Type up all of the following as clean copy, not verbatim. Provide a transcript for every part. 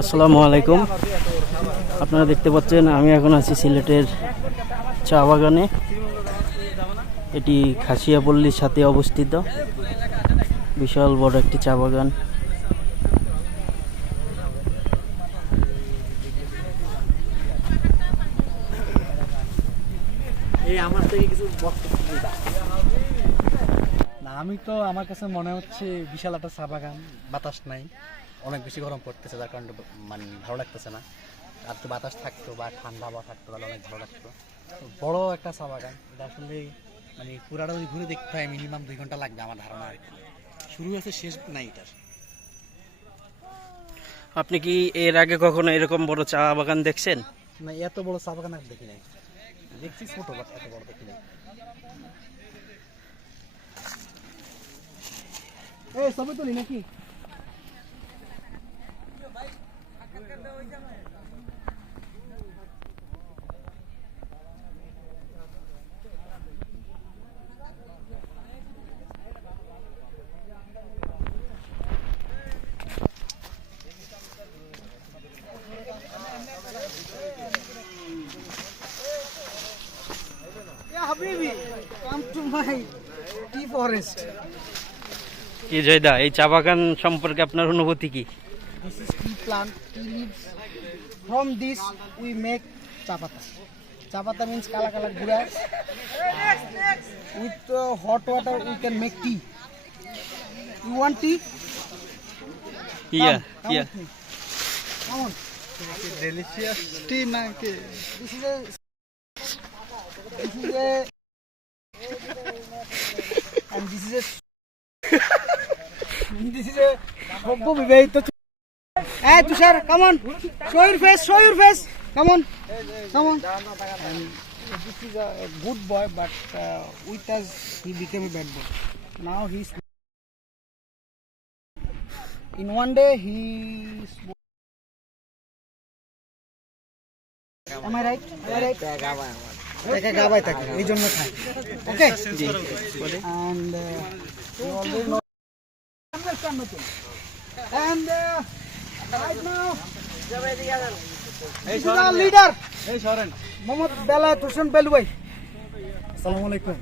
আসসালামু আলাইকুম। আপনারা দেখতে পাচ্ছেন আমি এখন আছি সিলেটের চা বাগানে। এটি খাসিয়াপল্লীর সাথে অবস্থিত বিশাল বড় একটি চা বাগান। আমি তো আমার কাছে মনে হচ্ছে বিশাল একটা চা বাগান, বাতাস নাই, অনেক বেশি গরম পড়তেছে, যার কারণে মানে ভালো লাগতেছে না। আর তো বাতাস থাকতো বা ঠান্ডা হাওয়া থাকতো তাহলে অনেক ভালো লাগতো। বড় একটা চা বাগান, এটা আসলে মানে পুরাটা যদি ঘুরে দেখতে হয় মিনিমাম 2 ঘন্টা লাগবে আমার ধারণা আর কি। শুরু হয়েছে শেষ নাই এটার। আপনি কি এর আগে কখনো এরকম বড় চা বাগান দেখছেন? না, এত বড় চা বাগান আর দেখি নাই। দেখছি ছোট, বাট এত বড় দেখি নাই। এই সবে তো নাকি হাবিবি, come to my T forest. কি জয়দা, এই চা বাগান সম্পর্কে আপনার অনুভূতি কি? This is tea plant, tea leaves. From this we make chapata. Chapata means kala kala gura. With hot water we can make tea. You want tea? Yeah, Come yeah. with me. Come on. Delicious tea nake. This is a and this is a Bobbo Vivek. Hey Tushar, come on, show your face, come on. And this is a good boy, but with us he became a bad boy. Now he's in one day he. Am I right? Take a gabai take. এই জন্য খায়। Okay? And you already know. And right now, this is our leader. Hey, Sharan. Mohammad Belayat Hussain Belu bhai. Assalamu alaikum.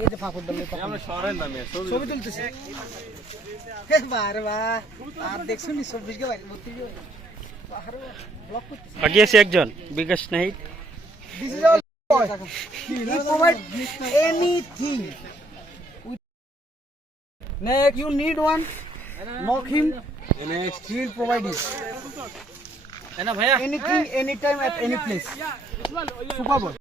এই যে ফাফর দলে আমরা শহরের নামে ছবি তুলতেছি। হে বারে বাহ, আর দেখছুনি 24 কে ভাই 32 কে বাহারে ব্লক করতেছে। বাকি আছে একজন বিকাশ Nahid. This is all boy. He provide anything. Next, you need one. Knock him. Next, he will provide you. Anything, anytime, at any place. Super boy.